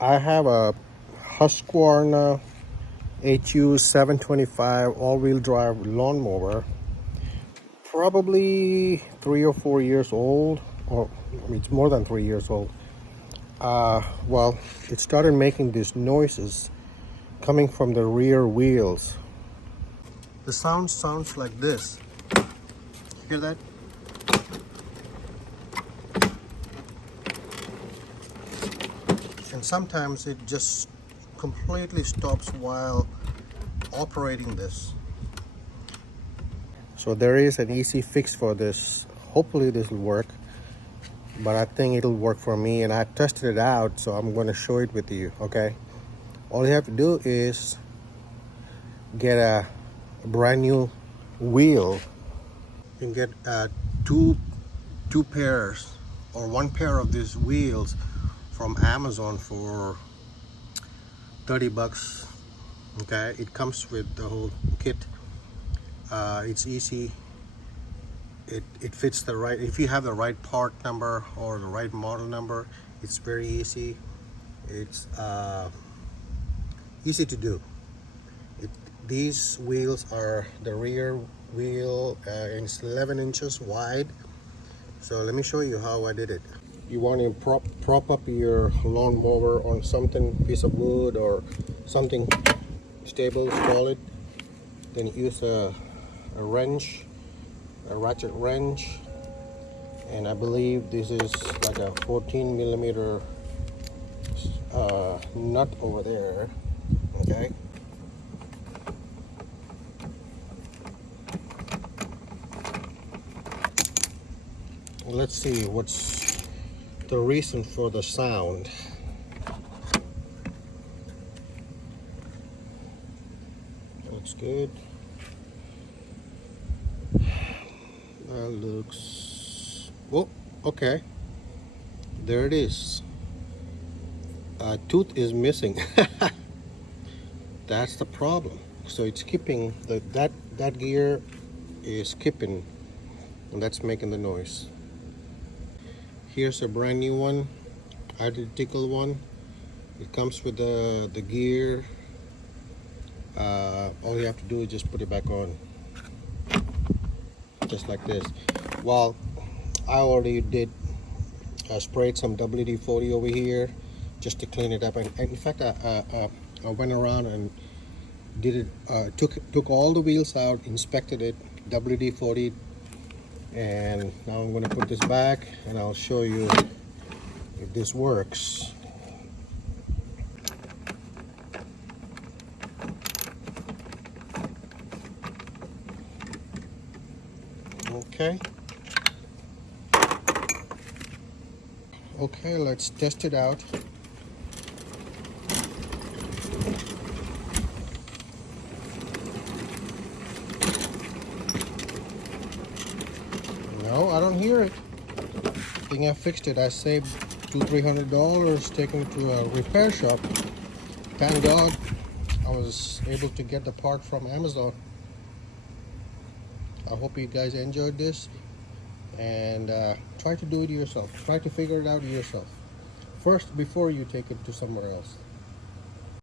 I have a Husqvarma HU725 all-wheel drive lawnmower, probably 3 or 4 years old, or I mean, it's more than 3 years old. Well, it started making these noises coming from the rear wheels. The sound sounds like this. Hear that? And sometimes it just completely stops while operating this. So there is an easy fix for this. Hopefully this will work, but I think it'll work for me, and I tested it out, so I'm going to show it with you. Okay, all you have to do is get a brand new wheel. You can get two pairs or one pair of these wheels from Amazon for $30. Okay, it comes with the whole kit. It's easy. It fits the right, if you have the right part number or the right model number, it's very easy. It's easy to do. These wheels are the rear wheel, and it's 11 inches wide. So let me show you how I did it. You want to prop up your lawnmower on something, piece of wood or something stable, solid. Then use a wrench, a ratchet wrench, and I believe this is like a 14 millimeter nut over there. Okay. Let's see what's the reason for the sound. Looks good. That looks, oh, okay, there it is. A tooth is missing. That's the problem. So it's skipping, that gear is skipping, and that's making the noise. Here's a brand new one, identical one. It comes with the gear. All you have to do is just put it back on, just like this. Well, I already did sprayed some WD-40 over here just to clean it up, and in fact I went around and did it, took all the wheels out, inspected it, WD-40, and now I'm going to put this back and I'll show you if this works. Okay, let's test it out. No, I don't hear it. I think I fixed it. I saved $200-300 taking it to a repair shop. Thank God I was able to get the part from Amazon. I hope you guys enjoyed this, and try to do it yourself. Try to figure it out yourself first before you take it to somewhere else.